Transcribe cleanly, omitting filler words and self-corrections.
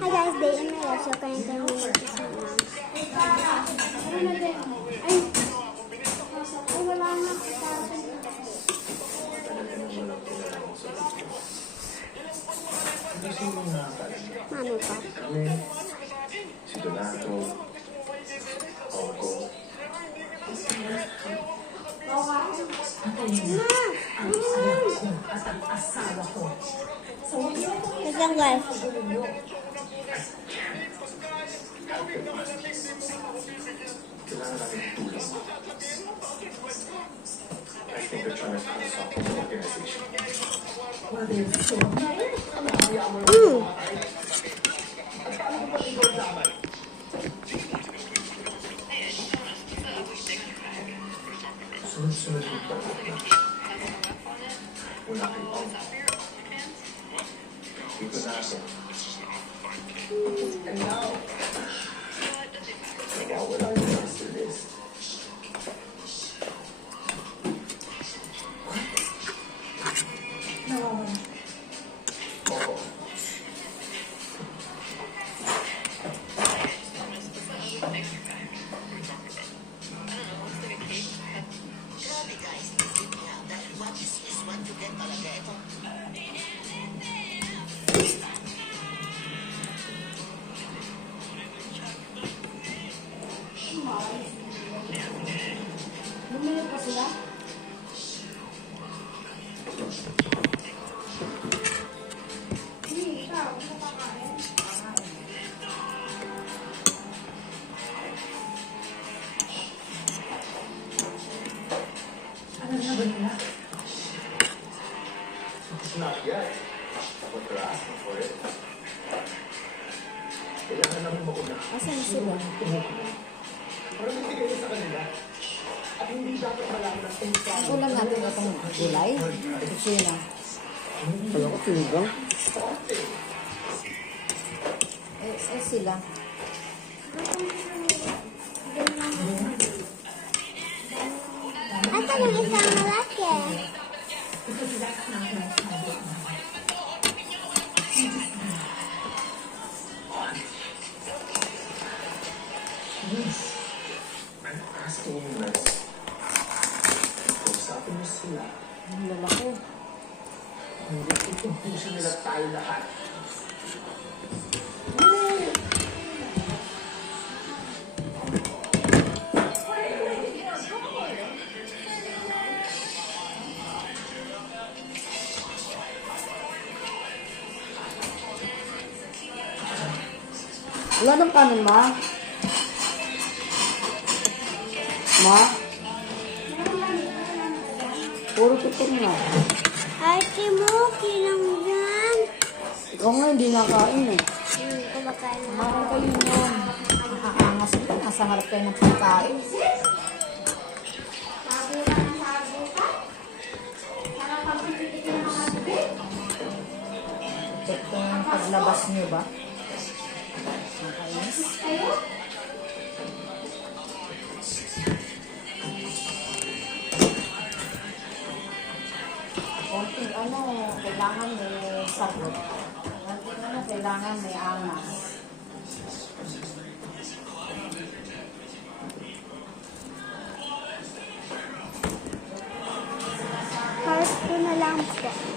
Hi guys, day in my life. So, kain kami ng isang ay, wala nga. Mano pa? Si Donato, Coco. Isang guys. Kailangan namin tulong. I think they're trying to cut us off from the organization. Sunod-sunod yung pagkakas. Wala kayong pang. Dito na ako. And now, wala yung master list. Oo. Bumili pa sila? Ano na ba nila? It's not yet. But they're asking for it. Kailangan namin mauna. Asan sila? Para magbigay na sa kanila. At hindi dapat malaman ang tensya. Ulam natin itong gulay. Kusina. Kaya ko sinigang. Sila. Asa yung isang malaki? I'm asking you guys. Kausapin mo sila. Ang lalaki. Hindi itumpusin nila tayo lahat. Wala ng kanin, ma. Ma? Puro tutong na. Ay, Kimuki lang yan. Ikaw nga hindi nakain eh. Kumakain na. Kumain kayo niyan. Nakaangas ka. Nasa harap kayo ng pagkain. Check ko yung paglabas niyo ba? Nakainis. Konting kailangan may sagot. Konting kailangan may angas. Heart ko na lang po.